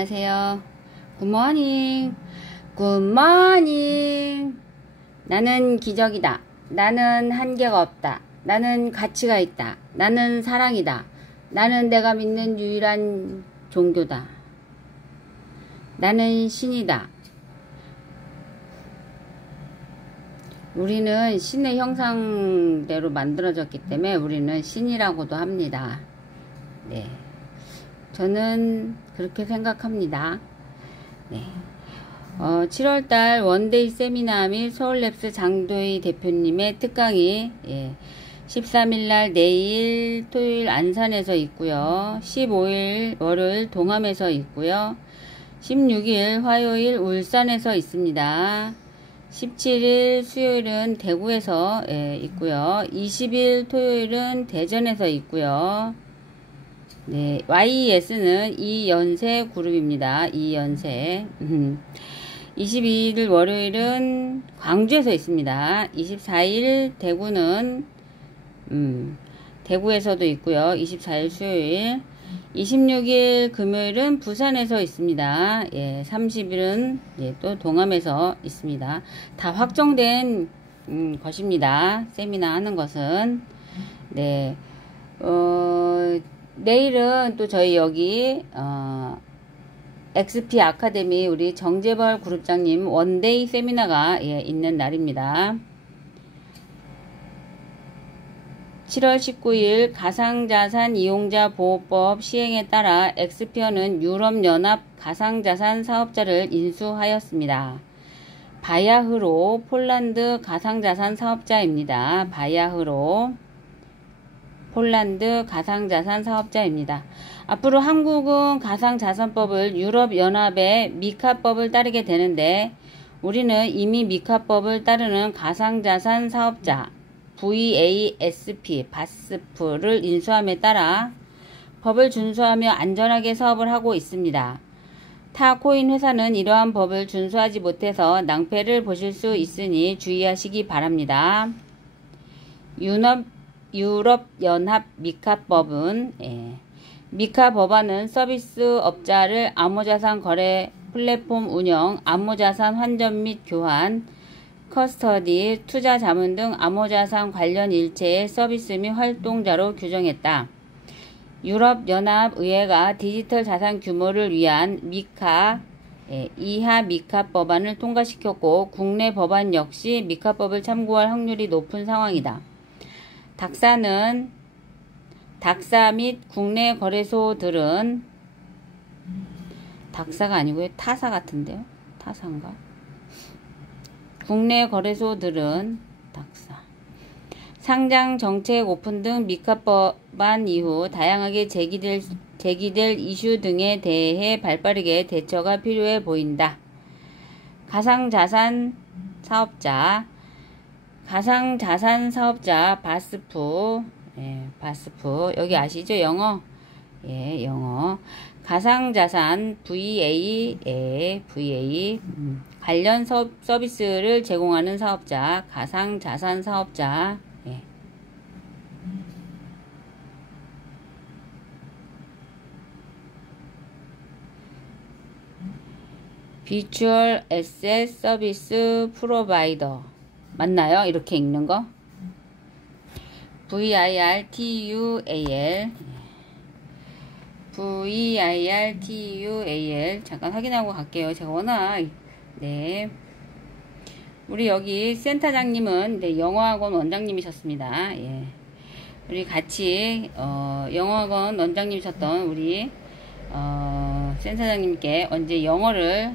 안녕하세요. 굿모닝. 굿모닝. 나는 기적이다. 나는 한계가 없다. 나는 가치가 있다. 나는 사랑이다. 나는 내가 믿는 유일한 종교다. 나는 신이다. 우리는 신의 형상대로 만들어졌기 때문에 우리는 신이라고도 합니다. 네. 저는 그렇게 생각합니다. 네. 7월달 원데이 세미나 및 서울랩스 장도희 대표님의 특강이 13일날 내일 토요일 안산에서 있고요. 15일 월요일 동암에서 있고요. 16일 화요일 울산에서 있습니다. 17일 수요일은 대구에서 있고요. 20일 토요일은 대전에서 있고요. 네, YES는 이연세 그룹입니다. 이연세. 22일 월요일은 광주에서 있습니다. 24일 대구는 대구에서도 있고요. 24일 수요일. 26일 금요일은 부산에서 있습니다. 30일은 또 동암에서 있습니다. 다 확정된 것입니다. 세미나 하는 것은. 네. 내일은 또 저희 여기 XP 아카데미 우리 정재벌 그룹장님 원데이 세미나가 있는 날입니다. 7월 19일 가상자산 이용자 보호법 시행에 따라 엑스피어는 유럽연합 가상자산 사업자를 인수하였습니다. 바야흐로 폴란드 가상자산 사업자입니다. 바야흐로 폴란드 가상자산 사업자입니다. 앞으로 한국은 가상자산법을 유럽연합의 미카법을 따르게 되는데 우리는 이미 미카법을 따르는 가상자산 사업자 VASP, 바스프를 인수함에 따라 법을 준수하며 안전하게 사업을 하고 있습니다. 타 코인 회사는 이러한 법을 준수하지 못해서 낭패를 보실 수 있으니 주의하시기 바랍니다. 유럽연합 미카법은 미카 법안은 서비스업자를 암호자산 거래 플랫폼 운영, 암호자산 환전 및 교환, 커스터디, 투자 자문 등 암호자산 관련 일체의 서비스 및 활동자로 규정했다. 유럽연합의회가 디지털 자산 규모를 위한 미카 이하 미카 법안을 통과시켰고 국내 법안 역시 미카법을 참고할 확률이 높은 상황이다. 닥사 및 국내 거래소들은 닥사가 아니고요. 타사 같은데요. 타사인가? 국내 거래소들은 닥사. 상장 정책 오픈 등 미카법안 이후 다양하게 제기될 이슈 등에 대해 발빠르게 대처가 필요해 보인다. 가상자산 사업자 바스프 바스프 여기 아시죠? 영어 영어 가상자산 VA 관련 서비스를 제공하는 사업자 가상자산 사업자 비추얼 에셋 서비스 프로바이더 맞나요? 이렇게 읽는 거? VIRTUAL 잠깐 확인하고 갈게요. 제가 워낙 우리 여기 센터장님은 영어학원 원장님이셨습니다. 우리 같이 영어학원 원장님이셨던 우리 센터장님께 언제 영어를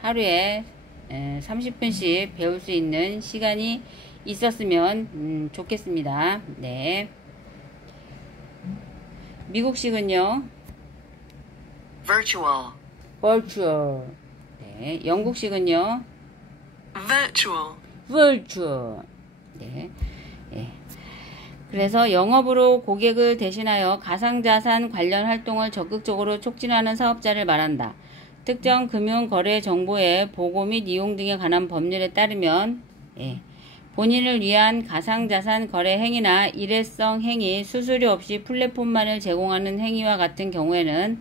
하루에 30분씩 배울 수 있는 시간이 있었으면 좋겠습니다. 네. 미국식은요? Virtual. 네. 영국식은요? Virtual. 네. 그래서 영업으로 고객을 대신하여 가상자산 관련 활동을 적극적으로 촉진하는 사업자를 말한다. 특정 금융거래 정보의 보고 및 이용 등에 관한 법률에 따르면 본인을 위한 가상자산 거래 행위나 일회성 행위, 수수료 없이 플랫폼만을 제공하는 행위와 같은 경우에는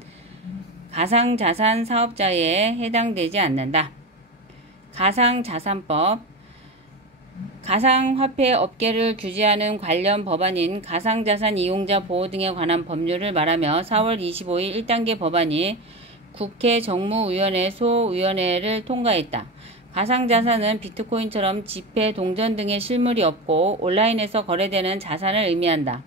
가상자산 사업자에 해당되지 않는다. 가상자산법. 가상화폐 업계를 규제하는 관련 법안인 가상자산 이용자 보호 등에 관한 법률을 말하며 4월 25일 1단계 법안이 국회 정무위원회 소위원회를 통과했다. 가상자산은 비트코인처럼 지폐, 동전 등의 실물이 없고 온라인에서 거래되는 자산을 의미한다.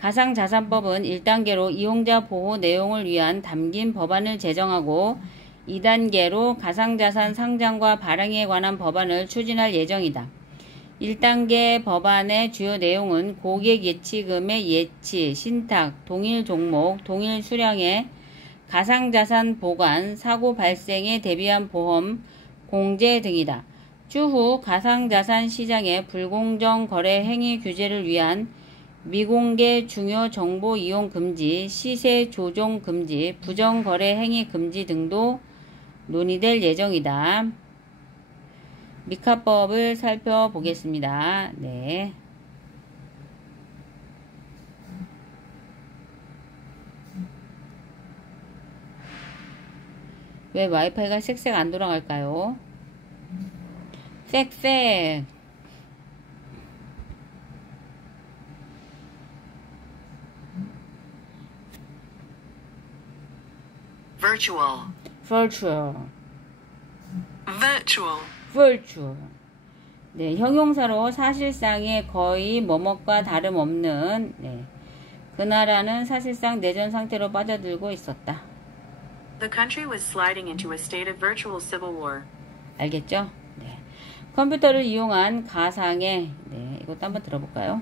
가상자산법은 1단계로 이용자 보호 내용을 위한 담긴 법안을 제정하고 2단계로 가상자산 상장과 발행에 관한 법안을 추진할 예정이다. 1단계 법안의 주요 내용은 고객 예치금의 예치, 신탁, 동일 종목, 동일 수량의 가상자산 보관, 사고 발생에 대비한 보험, 공제 등이다. 추후 가상자산 시장의 불공정 거래 행위 규제를 위한 미공개 중요 정보 이용 금지, 시세 조종 금지, 부정 거래 행위 금지 등도 논의될 예정이다. 미카법을 살펴보겠습니다. 네. 왜 와이파이가 쌕쌕 안 돌아갈까요? 쌕쌕. Virtual. virtual. Virtual. virtual. 네, 형용사로 사실상의 거의 뭐뭐과 다름없는 그 나라는 사실상 내전 상태로 빠져들고 있었다. The country was sliding into a state of virtual civil war. 알겠죠? 네. 컴퓨터를 이용한 가상의 이것도 한번 들어볼까요?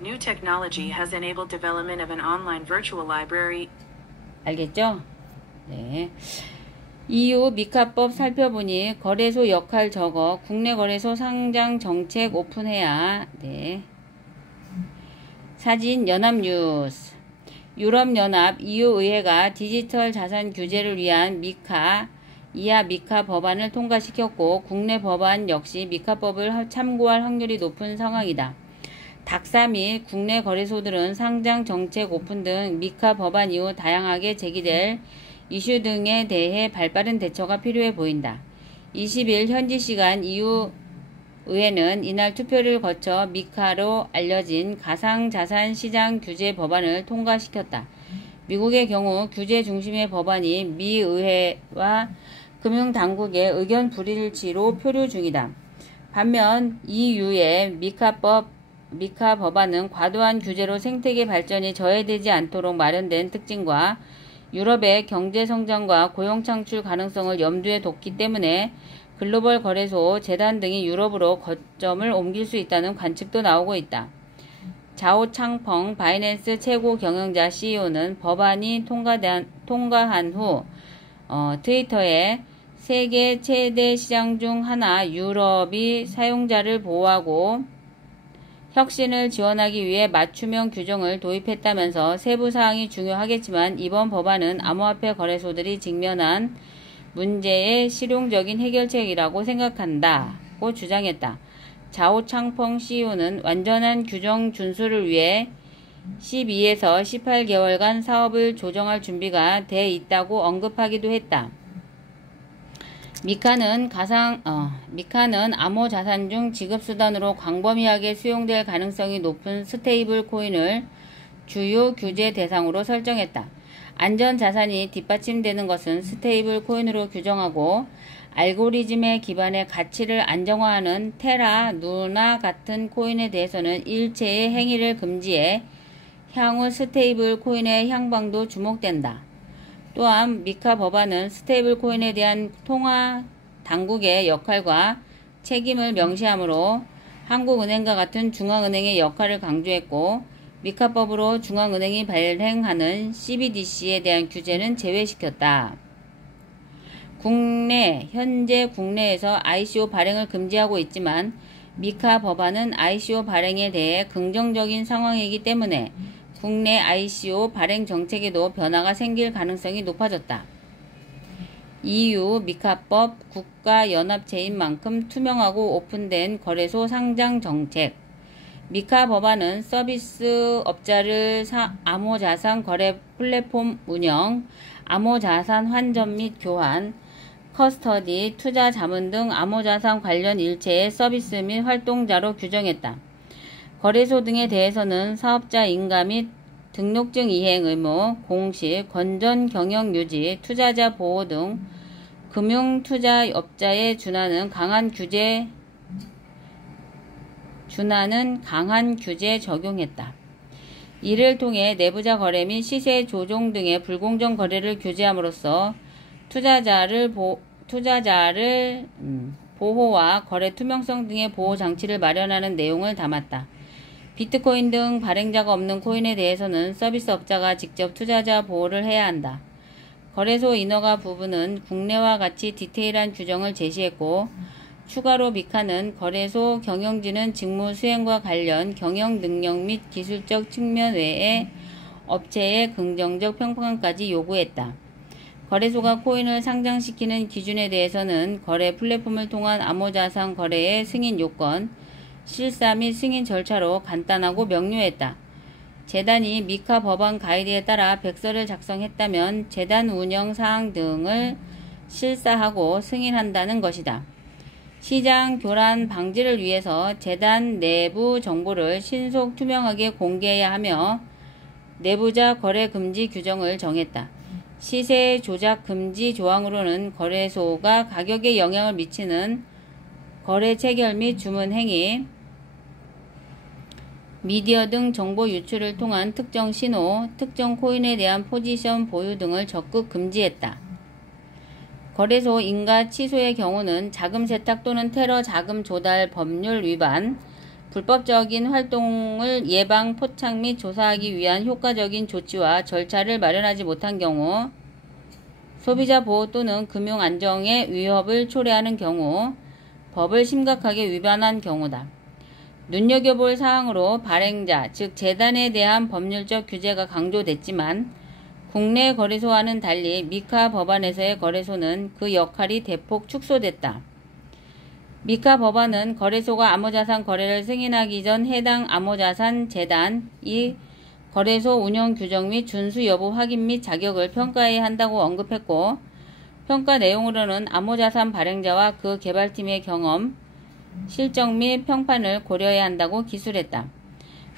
New technology has enabled development of an online virtual library. 알겠죠? 네. EU 미카법 살펴보니 거래소 역할 적어 국내 거래소 상장 정책 오픈해야 사진 연합뉴스. 유럽연합 EU 의회가 디지털 자산 규제를 위한 이하 미카 법안을 통과시켰고 국내 법안 역시 미카법을 참고할 확률이 높은 상황이다. 닥사 및 국내 거래소들은 상장 정책 오픈 등 미카 법안 이후 다양하게 제기될 이슈 등에 대해 발빠른 대처가 필요해 보인다. 20일 현지 시간 EU 의회는 이날 투표를 거쳐 미카로 알려진 가상자산 시장 규제 법안을 통과시켰다. 미국의 경우 규제 중심의 법안이 미 의회와 금융당국의 의견 불일치로 표류 중이다. 반면 EU의 미카 법안은 과도한 규제로 생태계 발전이 저해되지 않도록 마련된 특징과 유럽의 경제 성장과 고용 창출 가능성을 염두에 뒀기 때문에 글로벌 거래소, 재단 등이 유럽으로 거점을 옮길 수 있다는 관측도 나오고 있다. 자오 창펑 바이낸스 최고 경영자 CEO는 법안이 통과한 후 트위터에 세계 최대 시장 중 하나 유럽이 사용자를 보호하고 혁신을 지원하기 위해 맞춤형 규정을 도입했다면서 세부 사항이 중요하겠지만 이번 법안은 암호화폐 거래소들이 직면한 문제의 실용적인 해결책이라고 생각한다고 주장했다. 자오 창펑 CEO는 완전한 규정 준수를 위해 12에서 18개월간 사업을 조정할 준비가 돼 있다고 언급하기도 했다. 미카는 암호 자산 중 지급수단으로 광범위하게 수용될 가능성이 높은 스테이블 코인을 주요 규제 대상으로 설정했다. 안전 자산이 뒷받침되는 것은 스테이블 코인으로 규정하고 알고리즘에 기반해 가치를 안정화하는 테라, 누나 같은 코인에 대해서는 일체의 행위를 금지해 향후 스테이블 코인의 향방도 주목된다. 또한 미카 법안은 스테이블 코인에 대한 통화 당국의 역할과 책임을 명시하므로 한국은행과 같은 중앙은행의 역할을 강조했고 미카법으로 중앙은행이 발행하는 CBDC에 대한 규제는 제외시켰다. 현재 국내에서 ICO 발행을 금지하고 있지만 미카 법안은 ICO 발행에 대해 긍정적인 상황이기 때문에 국내 ICO 발행 정책에도 변화가 생길 가능성이 높아졌다. EU 미카법 국가연합체인 만큼 투명하고 오픈된 거래소 상장 정책. 미카 법안은 서비스 업자를 암호자산 거래 플랫폼 운영, 암호자산 환전 및 교환, 커스터디, 투자 자문 등 암호자산 관련 일체의 서비스 및 활동자로 규정했다. 거래소 등에 대해서는 사업자 인가 및 등록증 이행 의무, 공시, 건전 경영 유지, 투자자 보호 등 금융투자업자에 준하는 강한 규제 적용했다. 이를 통해 내부자 거래 및 시세 조종 등의 불공정 거래를 규제함으로써 투자자를 보호와 거래 투명성 등의 보호 장치를 마련하는 내용을 담았다. 비트코인 등 발행자가 없는 코인에 대해서는 서비스 업자가 직접 투자자 보호를 해야 한다. 거래소 인허가 부분은 국내와 같이 디테일한 규정을 제시했고, 추가로 미카는 거래소 경영진은 직무 수행과 관련 경영 능력 및 기술적 측면 외에 업체의 긍정적 평가까지 요구했다. 거래소가 코인을 상장시키는 기준에 대해서는 거래 플랫폼을 통한 암호자산 거래의 승인 요건, 실사 및 승인 절차로 간단하고 명료했다. 재단이 미카 법안 가이드에 따라 백서를 작성했다면 재단 운영 사항 등을 실사하고 승인한다는 것이다. 시장 교란 방지를 위해서 재단 내부 정보를 신속 투명하게 공개해야 하며 내부자 거래 금지 규정을 정했다. 시세 조작 금지 조항으로는 거래소가 가격에 영향을 미치는 거래 체결 및 주문 행위, 미디어 등 정보 유출을 통한 특정 신호, 특정 코인에 대한 포지션 보유 등을 적극 금지했다. 거래소 인가 취소의 경우는 자금 세탁 또는 테러 자금 조달 법률 위반, 불법적인 활동을 예방, 포착 및 조사하기 위한 효과적인 조치와 절차를 마련하지 못한 경우, 소비자 보호 또는 금융 안정에 위협을 초래하는 경우, 법을 심각하게 위반한 경우다. 눈여겨볼 사항으로 발행자, 즉 재단에 대한 법률적 규제가 강조됐지만 국내 거래소와는 달리 미카 법안에서의 거래소는 그 역할이 대폭 축소됐다. 미카 법안은 거래소가 암호자산 거래를 승인하기 전 해당 암호자산 재단이 거래소 운영 규정 및 준수 여부 확인 및 자격을 평가해야 한다고 언급했고, 평가 내용으로는 암호자산 발행자와 그 개발팀의 경험, 실적 및 평판을 고려해야 한다고 기술했다.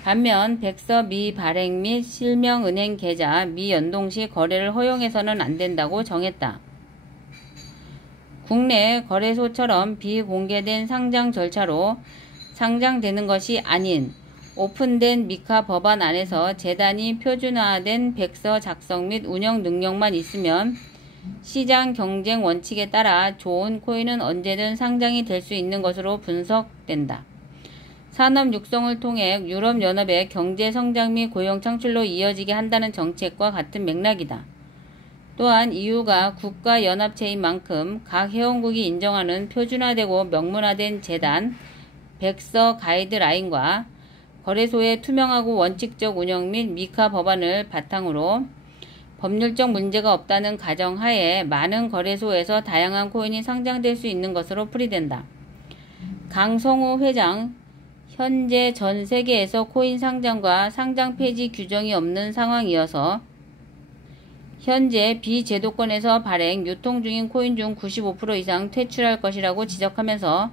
반면 백서 미발행 및 실명 은행 계좌 미연동 시 거래를 허용해서는 안 된다고 정했다. 국내 거래소처럼 비공개된 상장 절차로 상장되는 것이 아닌 오픈된 미카 법안 안에서 재단이 표준화된 백서 작성 및 운영 능력만 있으면 시장 경쟁 원칙에 따라 좋은 코인은 언제든 상장이 될 수 있는 것으로 분석된다. 산업 육성을 통해 유럽연합의 경제 성장 및 고용 창출로 이어지게 한다는 정책과 같은 맥락이다. 또한 EU가 국가연합체인 만큼 각 회원국이 인정하는 표준화되고 명문화된 재단, 백서 가이드라인과 거래소의 투명하고 원칙적 운영 및 미카 법안을 바탕으로 법률적 문제가 없다는 가정하에 많은 거래소에서 다양한 코인이 상장될 수 있는 것으로 풀이된다. 강성우 회장, 현재 전 세계에서 코인 상장과 상장 폐지 규정이 없는 상황이어서 현재 비제도권에서 발행, 유통 중인 코인 중 95% 이상 퇴출할 것이라고 지적하면서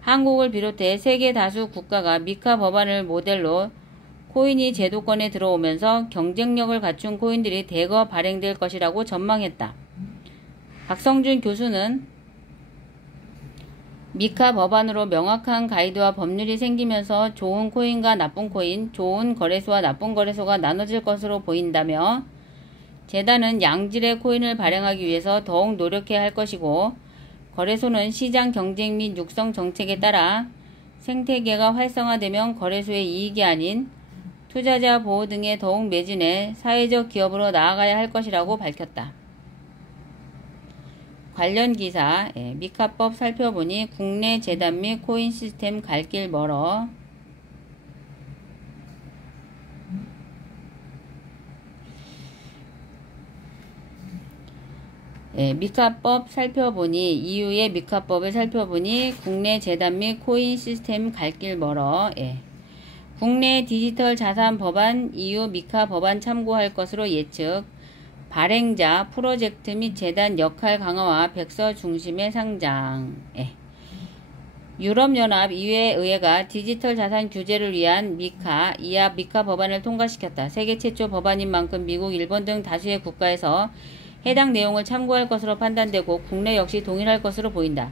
한국을 비롯해 세계 다수 국가가 미카 법안을 모델로 코인이 제도권에 들어오면서 경쟁력을 갖춘 코인들이 대거 발행될 것이라고 전망했다. 박성준 교수는 미카 법안으로 명확한 가이드와 법률이 생기면서 좋은 코인과 나쁜 코인, 좋은 거래소와 나쁜 거래소가 나눠질 것으로 보인다며 재단은 양질의 코인을 발행하기 위해서 더욱 노력해야 할 것이고 거래소는 시장 경쟁 및 육성 정책에 따라 생태계가 활성화되면 거래소의 이익이 아닌 투자자 보호 등에 더욱 매진해 사회적 기업으로 나아가야 할 것이라고 밝혔다. 관련 기사, 미카법 살펴보니 국내 재단 및 코인 시스템 갈 길 멀어. 미카법 살펴보니 EU의 미카법을 살펴보니 국내 재단 및 코인 시스템 갈 길 멀어. 국내 디지털 자산 법안 EU 미카 법안 참고할 것으로 예측. 발행자, 프로젝트 및 재단 역할 강화와 백서 중심의 상장. 유럽연합 의회가 디지털 자산 규제를 위한 이하 미카 법안을 통과시켰다. 세계 최초 법안인 만큼 미국, 일본 등 다수의 국가에서 해당 내용을 참고할 것으로 판단되고 국내 역시 동일할 것으로 보인다.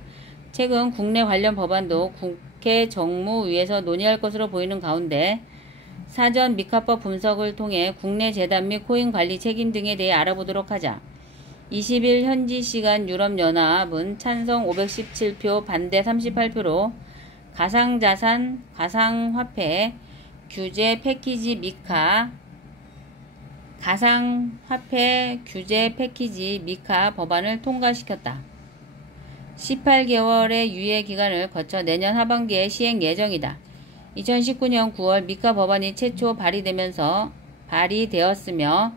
최근 국내 관련 법안도 국회 정무위에서 논의할 것으로 보이는 가운데 사전 미카법 분석을 통해 국내 재단 및 코인 관리 책임 등에 대해 알아보도록 하자. 20일 현지 시간 유럽연합은 찬성 517표, 반대 38표로 가상자산, 가상화폐 규제 패키지 가상화폐 규제 패키지 미카 법안을 통과시켰다. 18개월의 유예 기간을 거쳐 내년 하반기에 시행 예정이다. 2019년 9월 미카 법안이 최초 발의되었으며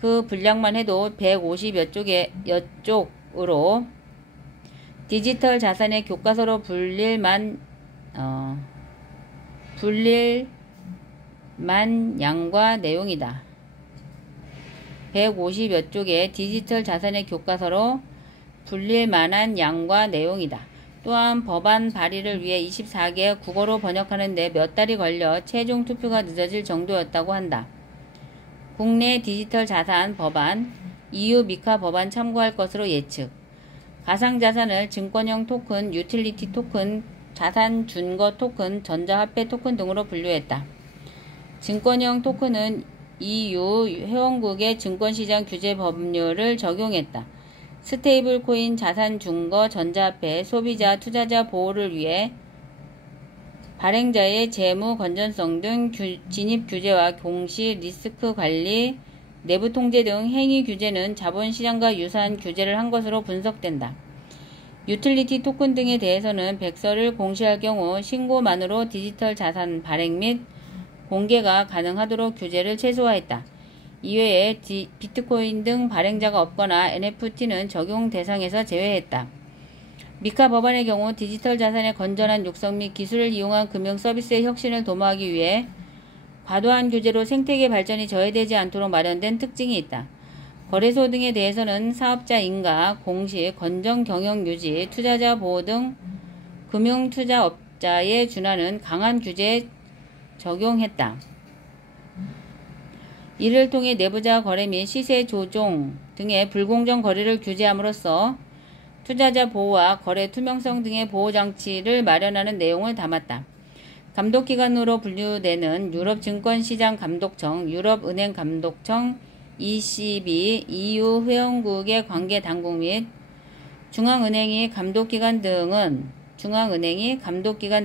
그 분량만 해도 150여 쪽으로 디지털 자산의 교과서로 불릴만 양과 내용이다. 150여 쪽의 디지털 자산의 교과서로 불릴 만한 양과 내용이다. 또한 법안 발의를 위해 24개 국어로 번역하는 데 몇 달이 걸려 최종 투표가 늦어질 정도였다고 한다. 국내 디지털 자산 법안, EU 미카 법안 참고할 것으로 예측. 가상자산을 증권형 토큰, 유틸리티 토큰, 자산 준거 토큰, 전자화폐 토큰 등으로 분류했다. 증권형 토큰은 EU 회원국의 증권시장 규제 법률을 적용했다. 스테이블 코인, 자산 준거, 전자화폐, 소비자, 투자자 보호를 위해 발행자의 재무 건전성 등 진입 규제와 공시, 리스크 관리, 내부 통제 등 행위 규제는 자본시장과 유사한 규제를 한 것으로 분석된다. 유틸리티 토큰 등에 대해서는 백서를 공시할 경우 신고만으로 디지털 자산 발행 및 공개가 가능하도록 규제를 최소화했다. 이외에 비트코인 등 발행자가 없거나 NFT는 적용 대상에서 제외했다. 미카 법안의 경우 디지털 자산의 건전한 육성 및 기술을 이용한 금융 서비스의 혁신을 도모하기 위해 과도한 규제로 생태계 발전이 저해되지 않도록 마련된 특징이 있다. 거래소 등에 대해서는 사업자 인가, 공시, 건전 경영 유지, 투자자 보호 등 금융투자업자에 준하는 강한 규제에 적용했다. 이를 통해 내부자 거래 및 시세 조종 등의 불공정 거래를 규제함으로써 투자자 보호와 거래 투명성 등의 보호장치를 마련하는 내용을 담았다. 감독기관으로 분류되는 유럽증권시장감독청, 유럽은행감독청, ECB, EU 회원국의 관계당국 및 중앙은행이 감독기관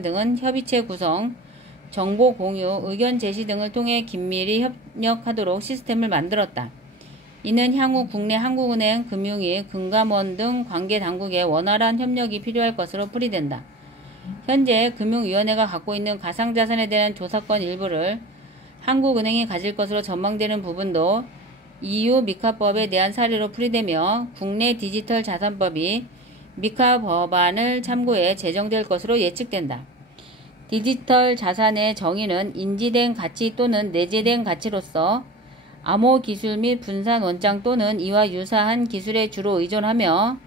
등은 협의체 구성, 정보 공유, 의견 제시 등을 통해 긴밀히 협력하도록 시스템을 만들었다. 이는 향후 국내 한국은행, 금융위, 금감원 등 관계당국의 원활한 협력이 필요할 것으로 풀이된다. 현재 금융위원회가 갖고 있는 가상자산에 대한 조사권 일부를 한국은행이 가질 것으로 전망되는 부분도 EU 미카법에 대한 사례로 풀이되며 국내 디지털 자산법이 미카 법안을 참고해 제정될 것으로 예측된다. 디지털 자산의 정의는 인지된 가치 또는 내재된 가치로서 암호 기술 및 분산 원장 또는 이와 유사한 기술에 주로 의존하며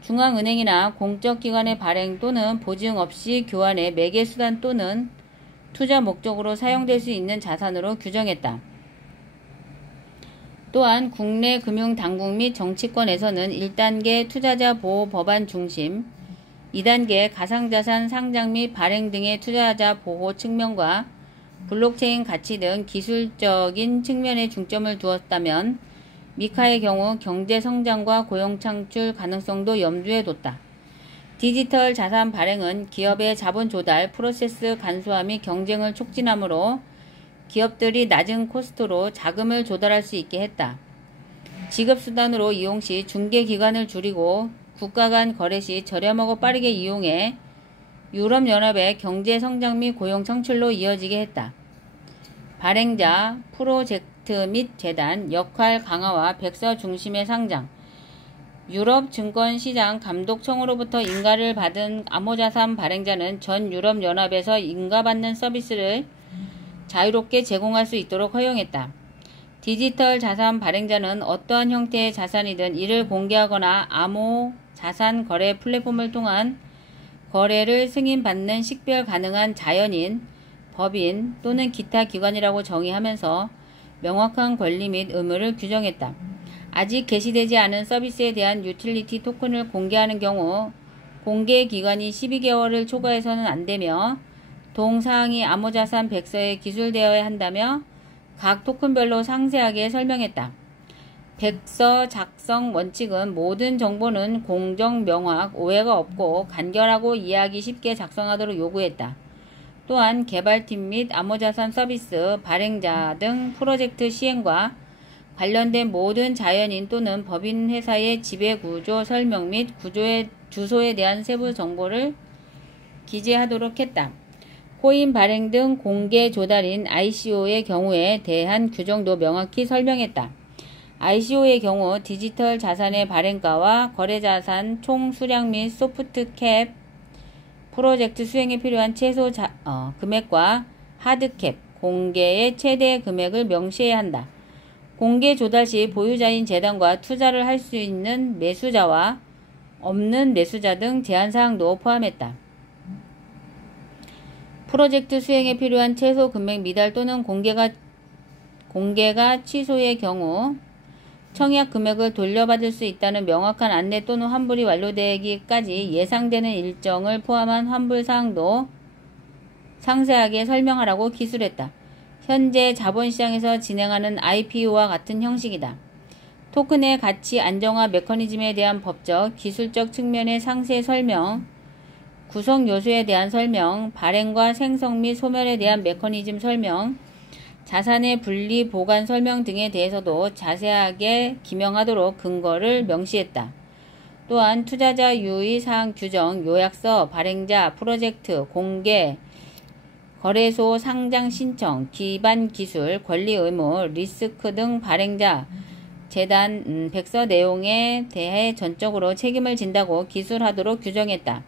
중앙은행이나 공적기관의 발행 또는 보증 없이 교환의 매개수단 또는 투자 목적으로 사용될 수 있는 자산으로 규정했다. 또한 국내 금융당국 및 정치권에서는 1단계 투자자 보호 법안 중심, 2단계 가상자산 상장 및 발행 등의 투자자 보호 측면과 블록체인 가치 등 기술적인 측면에 중점을 두었다면 미카의 경우 경제 성장과 고용 창출 가능성도 염두에 뒀다. 디지털 자산 발행은 기업의 자본 조달, 프로세스 간소화 및 경쟁을 촉진하므로 기업들이 낮은 코스트로 자금을 조달할 수 있게 했다. 지급수단으로 이용 시 중개기간을 줄이고 국가 간 거래 시 저렴하고 빠르게 이용해 유럽연합의 경제 성장 및 고용 창출로 이어지게 했다. 발행자, 프로젝트 및 재단, 역할 강화와 백서 중심의 상장, 유럽증권시장감독청으로부터 인가를 받은 암호자산 발행자는 전 유럽연합에서 인가받는 서비스를 자유롭게 제공할 수 있도록 허용했다. 디지털 자산 발행자는 어떠한 형태의 자산이든 이를 공개하거나 암호 자산 거래 플랫폼을 통한 거래를 승인받는 식별 가능한 자연인, 법인 또는 기타 기관이라고 정의하면서 명확한 권리 및 의무를 규정했다. 아직 개시되지 않은 서비스에 대한 유틸리티 토큰을 공개하는 경우 공개 기간이 12개월을 초과해서는 안되며 동사항이 암호자산 백서에 기술되어야 한다며 각 토큰별로 상세하게 설명했다. 백서 작성 원칙은 모든 정보는 공정, 명확, 오해가 없고 간결하고 이해하기 쉽게 작성하도록 요구했다. 또한 개발팀 및 암호자산 서비스, 발행자 등 프로젝트 시행과 관련된 모든 자연인 또는 법인 회사의 지배구조 설명 및 구조의 주소에 대한 세부 정보를 기재하도록 했다. 코인 발행 등 공개 조달인 ICO의 경우에 대한 규정도 명확히 설명했다. ICO의 경우 디지털 자산의 발행가와 거래자산 총 수량 및 소프트캡, 프로젝트 수행에 필요한 최소 금액과 하드캡, 공개의 최대 금액을 명시해야 한다. 공개 조달 시 보유자인 재단과 투자를 할 수 있는 매수자와 없는 매수자 등 제한사항도 포함했다. 프로젝트 수행에 필요한 최소 금액 미달 또는 공개가 취소의 경우 청약 금액을 돌려받을 수 있다는 명확한 안내 또는 환불이 완료되기까지 예상되는 일정을 포함한 환불 사항도 상세하게 설명하라고 기술했다. 현재 자본시장에서 진행하는 IPO와 같은 형식이다. 토큰의 가치 안정화 메커니즘에 대한 법적, 기술적 측면의 상세 설명, 구성 요소에 대한 설명, 발행과 생성 및 소멸에 대한 메커니즘 설명, 자산의 분리 보관 설명 등에 대해서도 자세하게 기명하도록 근거를 명시했다. 또한 투자자 유의 사항 규정, 요약서, 발행자, 프로젝트, 공개, 거래소 상장 신청, 기반 기술, 권리 의무, 리스크 등 발행자, 재단, 백서 내용에 대해 전적으로 책임을 진다고 기술하도록 규정했다.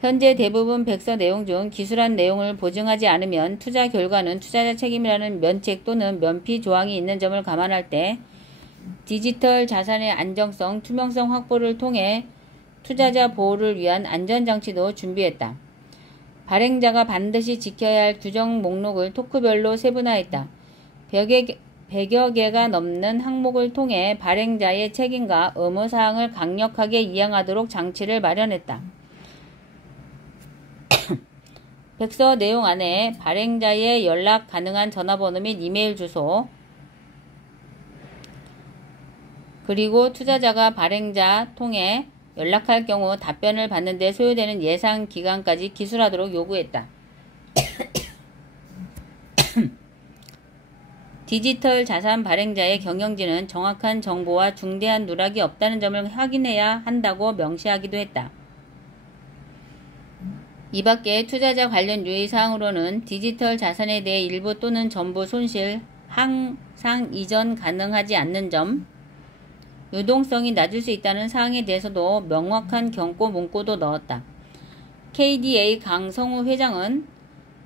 현재 대부분 백서 내용 중 기술한 내용을 보증하지 않으면 투자 결과는 투자자 책임이라는 면책 또는 면피 조항이 있는 점을 감안할 때 디지털 자산의 안정성, 투명성 확보를 통해 투자자 보호를 위한 안전장치도 준비했다. 발행자가 반드시 지켜야 할 규정 목록을 토크별로 세분화했다. 100여 개가 넘는 항목을 통해 발행자의 책임과 의무사항을 강력하게 이행하도록 장치를 마련했다. 백서 내용 안에 발행자의 연락 가능한 전화번호 및 이메일 주소, 그리고 투자자가 발행자 통해 연락할 경우 답변을 받는 데 소요되는 예상 기간까지 기술하도록 요구했다. 디지털 자산 발행자의 경영진은 정확한 정보와 중대한 누락이 없다는 점을 확인해야 한다고 명시하기도 했다. 이 밖에 투자자 관련 유의사항으로는 디지털 자산에 대해 일부 또는 전부 손실, 항상 이전 가능하지 않는 점, 유동성이 낮을 수 있다는 사항에 대해서도 명확한 경고 문구도 넣었다. KDA 강성우 회장은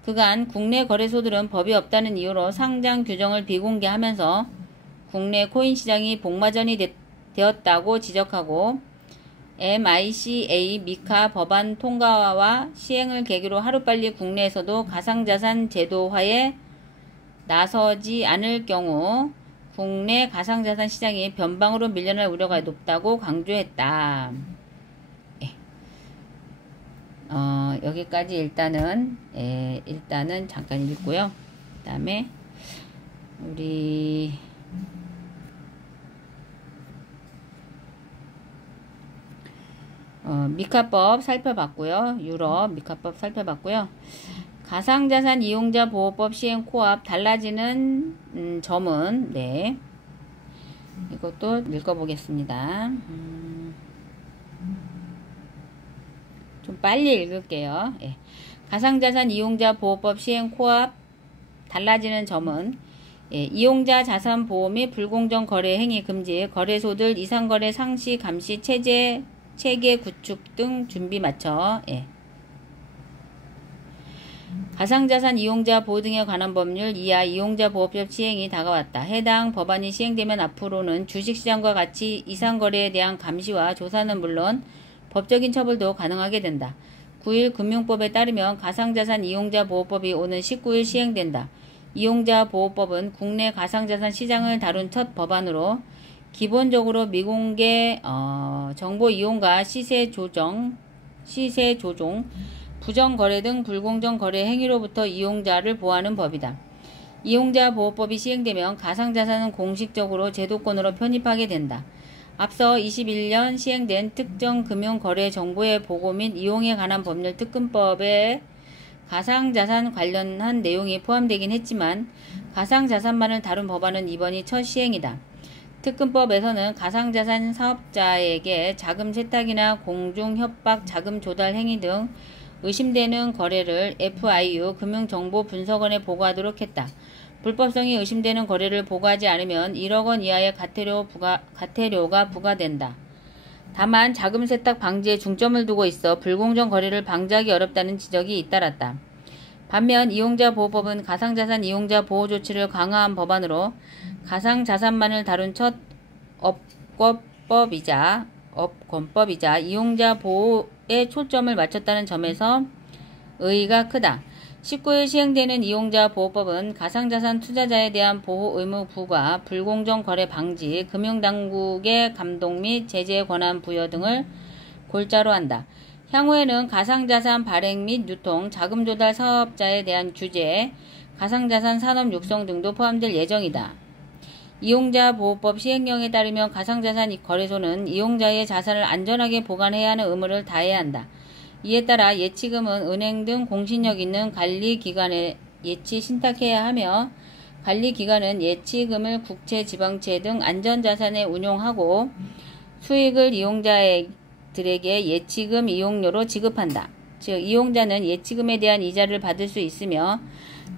그간 국내 거래소들은 법이 없다는 이유로 상장 규정을 비공개하면서 국내 코인 시장이 복마전이 되었다고 지적하고 MICA 미카 법안 통과와 시행을 계기로 하루빨리 국내에서도 가상자산 제도화에 나서지 않을 경우 국내 가상자산 시장이 변방으로 밀려날 우려가 높다고 강조했다. 여기까지 일단은 잠깐 읽고요. 그 다음에 우리 미카법 살펴봤고요. 유럽 미카법 살펴봤고요. 가상자산 이용자 보호법 시행 코앞 달라지는 점은 이것도 읽어보겠습니다. 좀 빨리 읽을게요. 가상자산 이용자 보호법 시행 코앞 달라지는 점은 이용자 자산 보호 및 불공정 거래 행위 금지, 거래소들 이상거래 상시 감시 체계 구축 등 준비 마쳐 가상자산 이용자 보호 등에 관한 법률 이하 이용자 보호법 시행이 다가왔다. 해당 법안이 시행되면 앞으로는 주식시장과 같이 이상거래에 대한 감시와 조사는 물론 법적인 처벌도 가능하게 된다. 9일 금융법에 따르면 가상자산 이용자 보호법이 오는 19일 시행된다. 이용자 보호법은 국내 가상자산 시장을 다룬 첫 법안으로 기본적으로 미공개 정보 이용과 시세 조종, 부정거래 등 불공정 거래 행위로부터 이용자를 보호하는 법이다. 이용자 보호법이 시행되면 가상자산은 공식적으로 제도권으로 편입하게 된다. 앞서 21년 시행된 특정 금융거래 정보의 보고 및 이용에 관한 법률 특근법에 가상자산 관련한 내용이 포함되긴 했지만 가상자산만을 다룬 법안은 이번이 첫 시행이다. 특근법에서는 가상자산 사업자에게 자금 세탁이나 공중 협박, 자금 조달 행위 등 의심되는 거래를 FIU 금융정보분석원에 보고하도록 했다. 불법성이 의심되는 거래를 보고하지 않으면 1억 원 이하의 과태료가 부과된다. 다만 자금 세탁 방지에 중점을 두고 있어 불공정 거래를 방지하기 어렵다는 지적이 잇따랐다. 반면 이용자 보호법은 가상자산 이용자 보호 조치를 강화한 법안으로 가상자산만을 다룬 첫 업권법이자 이용자 보호에 초점을 맞췄다는 점에서 의의가 크다. 19일 시행되는 이용자 보호법은 가상자산 투자자에 대한 보호 의무 부과, 불공정 거래 방지, 금융당국의 감독 및 제재 권한 부여 등을 골자로 한다. 향후에는 가상자산 발행 및 유통, 자금 조달 사업자에 대한 규제, 가상자산 산업 육성 등도 포함될 예정이다. 이용자 보호법 시행령에 따르면 가상자산 거래소는 이용자의 자산을 안전하게 보관해야 하는 의무를 다해야 한다. 이에 따라 예치금은 은행 등 공신력 있는 관리기관에 예치 신탁해야 하며 관리기관은 예치금을 국채, 지방채 등 안전자산에 운용하고 수익을 이용자들에게 예치금 이용료로 지급한다. 즉 이용자는 예치금에 대한 이자를 받을 수 있으며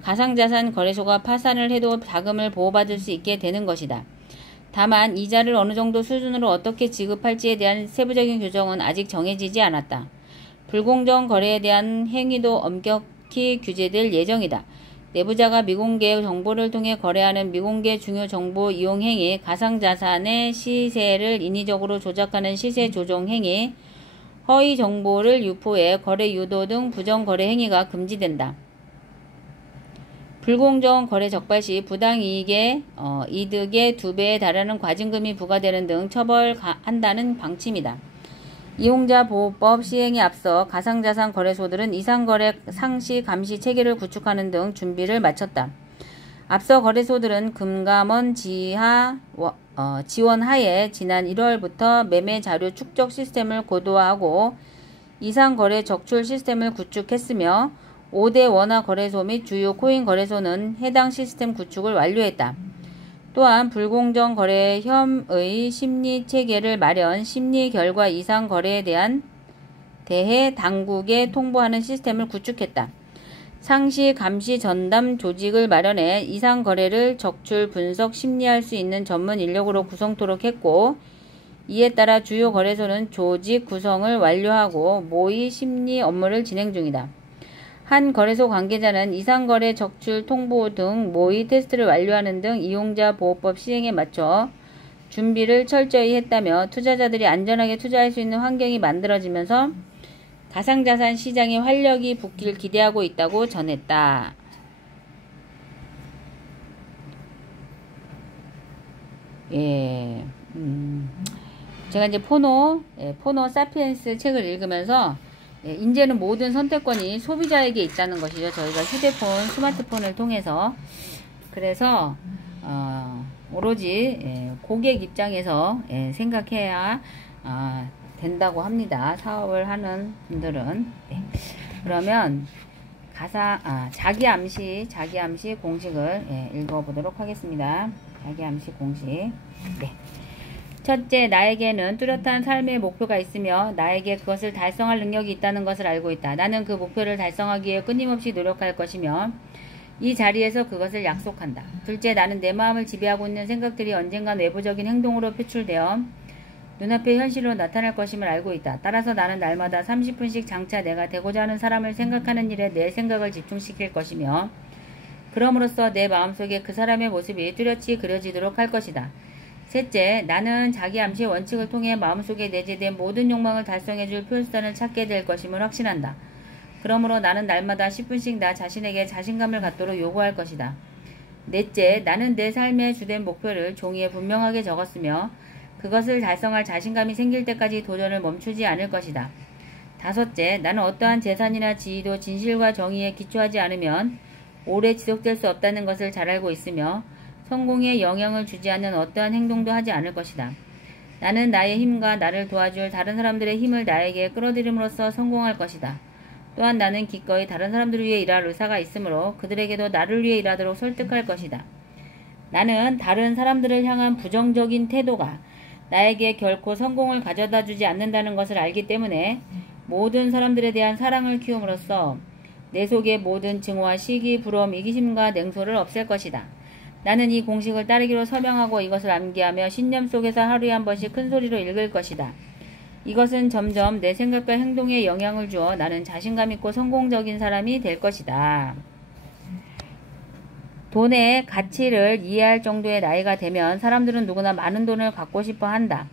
가상자산 거래소가 파산을 해도 자금을 보호받을 수 있게 되는 것이다. 다만 이자를 어느 정도 수준으로 어떻게 지급할지에 대한 세부적인 규정은 아직 정해지지 않았다. 불공정 거래에 대한 행위도 엄격히 규제될 예정이다. 내부자가 미공개 정보를 통해 거래하는 미공개 중요 정보 이용 행위, 가상자산의 시세를 인위적으로 조작하는 시세 조정 행위, 허위 정보를 유포해 거래 유도 등 부정 거래 행위가 금지된다. 불공정 거래 적발 시 부당 이득의 2배에 달하는 과징금이 부과되는 등 처벌한다는 방침이다. 이용자 보호법 시행에 앞서 가상자산 거래소들은 이상거래 상시 감시 체계를 구축하는 등 준비를 마쳤다. 앞서 거래소들은 금감원 지원 하에 지난 1월부터 매매 자료 축적 시스템을 고도화하고 이상거래 적출 시스템을 구축했으며 5대 원화 거래소 및 주요 코인 거래소는 해당 시스템 구축을 완료했다. 또한 불공정 거래 혐의 심리 체계를 마련, 심리 결과 이상 거래에 대해 당국에 통보하는 시스템을 구축했다. 상시 감시 전담 조직을 마련해 이상 거래를 적출, 분석, 심리할 수 있는 전문 인력으로 구성토록 했고, 이에 따라 주요 거래소는 조직 구성을 완료하고 모의 심리 업무를 진행 중이다. 한 거래소 관계자는 이상거래 적출 통보 등 모의 테스트를 완료하는 등 이용자 보호법 시행에 맞춰 준비를 철저히 했다며 투자자들이 안전하게 투자할 수 있는 환경이 만들어지면서 가상자산 시장에 활력이 붙길 기대하고 있다고 전했다. 제가 이제 포노 사피엔스 책을 읽으면서 이제는 모든 선택권이 소비자에게 있다는 것이죠. 저희가 휴대폰, 스마트폰을 통해서. 그래서 오로지 고객 입장에서 생각해야 된다고 합니다. 사업을 하는 분들은. 그러면 자기 암시 공식을 읽어보도록 하겠습니다. 자기 암시 공식. 첫째, 나에게는 뚜렷한 삶의 목표가 있으며 나에게 그것을 달성할 능력이 있다는 것을 알고 있다. 나는 그 목표를 달성하기 위해 끊임없이 노력할 것이며 이 자리에서 그것을 약속한다. 둘째, 나는 내 마음을 지배하고 있는 생각들이 언젠간 외부적인 행동으로 표출되어 눈앞의 현실로 나타날 것임을 알고 있다. 따라서 나는 날마다 30분씩 장차 내가 되고자 하는 사람을 생각하는 일에 내 생각을 집중시킬 것이며 그럼으로써 내 마음속에 그 사람의 모습이 뚜렷이 그려지도록 할 것이다. 셋째, 나는 자기 암시의 원칙을 통해 마음속에 내재된 모든 욕망을 달성해줄 표현수단을 찾게 될 것임을 확신한다. 그러므로 나는 날마다 10분씩 나 자신에게 자신감을 갖도록 요구할 것이다. 넷째, 나는 내 삶의 주된 목표를 종이에 분명하게 적었으며 그것을 달성할 자신감이 생길 때까지 도전을 멈추지 않을 것이다. 다섯째, 나는 어떠한 재산이나 지위도 진실과 정의에 기초하지 않으면 오래 지속될 수 없다는 것을 잘 알고 있으며 성공에 영향을 주지 않는 어떠한 행동도 하지 않을 것이다. 나는 나의 힘과 나를 도와줄 다른 사람들의 힘을 나에게 끌어들임으로써 성공할 것이다. 또한 나는 기꺼이 다른 사람들을 위해 일할 의사가 있으므로 그들에게도 나를 위해 일하도록 설득할 것이다. 나는 다른 사람들을 향한 부정적인 태도가 나에게 결코 성공을 가져다 주지 않는다는 것을 알기 때문에 모든 사람들에 대한 사랑을 키움으로써 내 속의 모든 증오와 시기, 부러움, 이기심과 냉소를 없앨 것이다. 나는 이 공식을 따르기로 서명하고 이것을 암기하며 신념 속에서 하루에 한 번씩 큰 소리로 읽을 것이다. 이것은 점점 내 생각과 행동에 영향을 주어 나는 자신감 있고 성공적인 사람이 될 것이다. 돈의 가치를 이해할 정도의 나이가 되면 사람들은 누구나 많은 돈을 갖고 싶어 한다.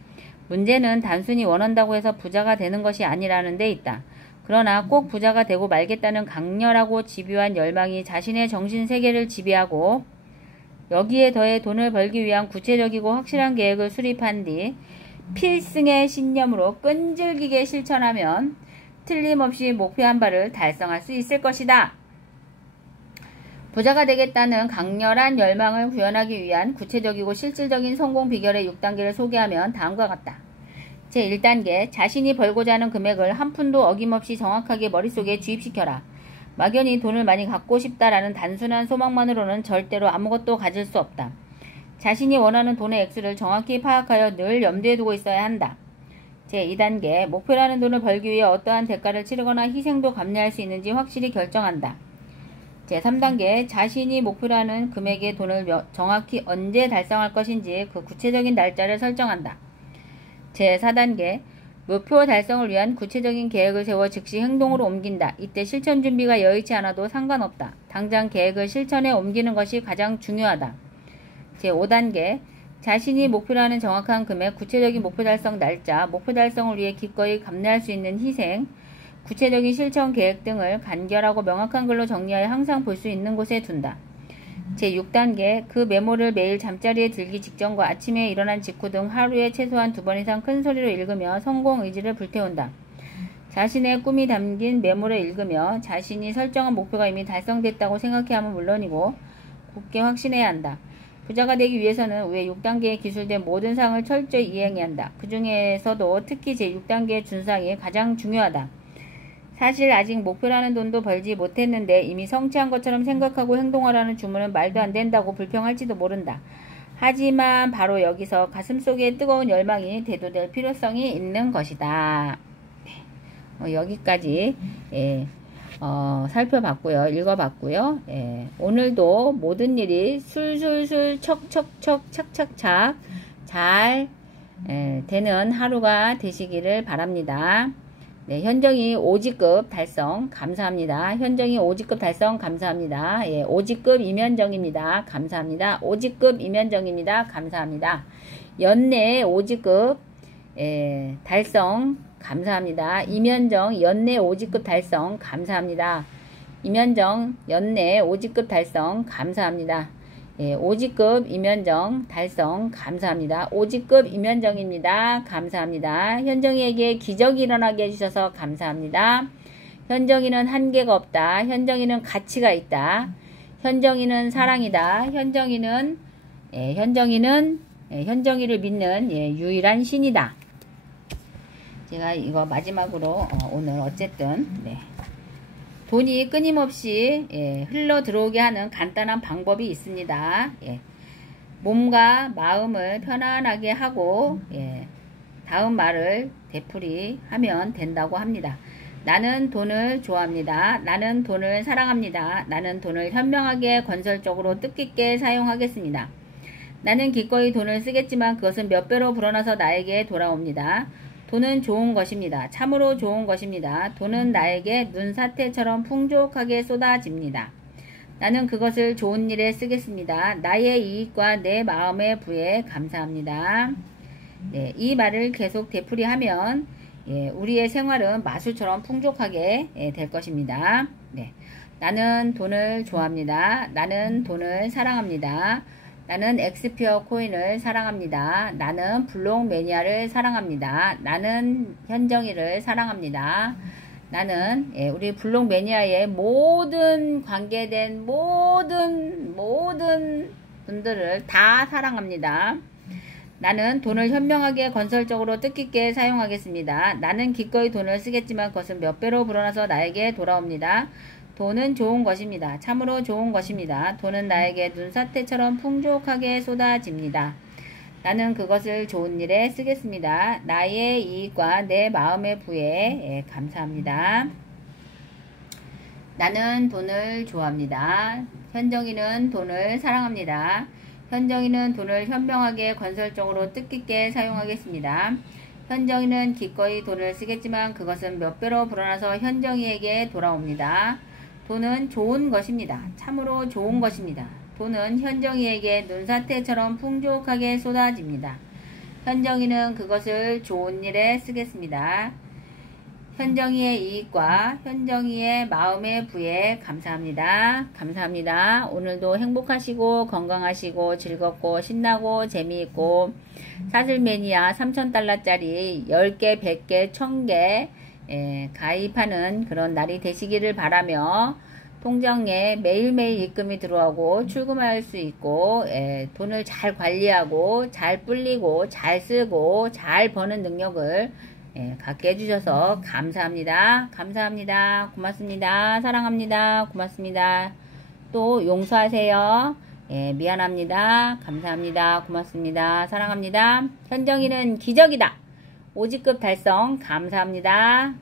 문제는 단순히 원한다고 해서 부자가 되는 것이 아니라는 데 있다. 그러나 꼭 부자가 되고 말겠다는 강렬하고 집요한 열망이 자신의 정신세계를 지배하고 여기에 더해 돈을 벌기 위한 구체적이고 확실한 계획을 수립한 뒤 필승의 신념으로 끈질기게 실천하면 틀림없이 목표한 바를 달성할 수 있을 것이다. 부자가 되겠다는 강렬한 열망을 구현하기 위한 구체적이고 실질적인 성공 비결의 6단계를 소개하면 다음과 같다. 제1단계, 자신이 벌고자 하는 금액을 한 푼도 어김없이 정확하게 머릿속에 주입시켜라. 막연히 돈을 많이 갖고 싶다라는 단순한 소망만으로는 절대로 아무것도 가질 수 없다. 자신이 원하는 돈의 액수를 정확히 파악하여 늘 염두에 두고 있어야 한다. 제2단계, 목표라는 돈을 벌기 위해 어떠한 대가를 치르거나 희생도 감내할 수 있는지 확실히 결정한다. 제3단계, 자신이 목표라는 금액의 돈을 정확히 언제 달성할 것인지 그 구체적인 날짜를 설정한다. 제4단계, 목표 달성을 위한 구체적인 계획을 세워 즉시 행동으로 옮긴다. 이때 실천 준비가 여의치 않아도 상관없다. 당장 계획을 실천에 옮기는 것이 가장 중요하다. 제5단계, 자신이 목표라는 정확한 금액, 구체적인 목표 달성 날짜, 목표 달성을 위해 기꺼이 감내할 수 있는 희생, 구체적인 실천 계획 등을 간결하고 명확한 글로 정리하여 항상 볼 수 있는 곳에 둔다. 제6단계, 그 메모를 매일 잠자리에 들기 직전과 아침에 일어난 직후 등 하루에 최소한 2번 이상 큰 소리로 읽으며 성공 의지를 불태운다. 자신의 꿈이 담긴 메모를 읽으며 자신이 설정한 목표가 이미 달성됐다고 생각해야 하면 물론이고 굳게 확신해야 한다. 부자가 되기 위해서는 위에 6단계에 기술된 모든 사항을 철저히 이행해야 한다. 그 중에서도 특히 제6단계의 준사항이 가장 중요하다. 사실 아직 목표라는 돈도 벌지 못했는데 이미 성취한 것처럼 생각하고 행동하라는 주문은 말도 안 된다고 불평할지도 모른다. 하지만 바로 여기서 가슴속에 뜨거운 열망이 대두될 필요성이 있는 것이다. 여기까지 살펴봤고요. 읽어봤고요. 오늘도 모든 일이 술술술 척척척 착착착 잘 되는 하루가 되시기를 바랍니다. 네, 현정이 5지급 달성 감사합니다. 현정이 5지급 달성 감사합니다. 5지급 이면정입니다. 감사합니다. 5지급 이면정입니다. 감사합니다. 연내 5지급 달성 감사합니다. 이면정 연내 5지급 달성 감사합니다. 이면정 연내 5지급 달성 감사합니다. 5지급 이면정 달성 감사합니다. 5지급 이면정입니다. 감사합니다. 현정이에게 기적이 일어나게 해주셔서 감사합니다. 현정이는 한계가 없다. 현정이는 가치가 있다. 현정이는 사랑이다. 현정이는 현정이를 믿는 유일한 신이다. 제가 이거 마지막으로 오늘 어쨌든 돈이 끊임없이 흘러 들어오게 하는 간단한 방법이 있습니다. 몸과 마음을 편안하게 하고 다음 말을 되풀이하면 된다고 합니다. 나는 돈을 좋아합니다. 나는 돈을 사랑합니다. 나는 돈을 현명하게 건설적으로 뜻깊게 사용하겠습니다. 나는 기꺼이 돈을 쓰겠지만 그것은 몇 배로 불어나서 나에게 돌아옵니다. 돈은 좋은 것입니다. 참으로 좋은 것입니다. 돈은 나에게 눈사태처럼 풍족하게 쏟아집니다. 나는 그것을 좋은 일에 쓰겠습니다. 나의 이익과 내 마음의 부에 감사합니다. 네, 이 말을 계속 되풀이하면 우리의 생활은 마술처럼 풍족하게 될 것입니다. 네, 나는 돈을 좋아합니다. 나는 돈을 사랑합니다. 나는 엑스피어 코인을 사랑합니다. 나는 블록 매니아를 사랑합니다. 나는 현정이를 사랑합니다. 나는 우리 블록 매니아의 모든 관계된 모든 분들을 다 사랑합니다. 나는 돈을 현명하게 건설적으로 뜻깊게 사용하겠습니다. 나는 기꺼이 돈을 쓰겠지만 그것은 몇 배로 불어나서 나에게 돌아옵니다. 돈은 좋은 것입니다. 참으로 좋은 것입니다. 돈은 나에게 눈사태처럼 풍족하게 쏟아집니다. 나는 그것을 좋은 일에 쓰겠습니다. 나의 이익과 내 마음의 부에 감사합니다. 나는 돈을 좋아합니다. 현정이는 돈을 사랑합니다. 현정이는 돈을 현명하게 건설적으로 뜻깊게 사용하겠습니다. 현정이는 기꺼이 돈을 쓰겠지만 그것은 몇 배로 불어나서 현정이에게 돌아옵니다. 돈은 좋은 것입니다. 참으로 좋은 것입니다. 돈은 현정이에게 눈사태처럼 풍족하게 쏟아집니다. 현정이는 그것을 좋은 일에 쓰겠습니다. 현정이의 이익과 현정이의 마음의 부에 감사합니다. 감사합니다. 오늘도 행복하시고 건강하시고 즐겁고 신나고 재미있고 사슬매니아 3,000달러짜리 10개, 100개, 1000개 가입하는 그런 날이 되시기를 바라며 통장에 매일매일 입금이 들어오고 출금할 수 있고 돈을 잘 관리하고 잘 불리고 잘 쓰고 잘 버는 능력을 갖게 해주셔서 감사합니다. 감사합니다. 고맙습니다. 사랑합니다. 고맙습니다. 또 용서하세요. 미안합니다. 감사합니다. 고맙습니다. 사랑합니다. 현정이는 기적이다. 5직급 달성 감사합니다.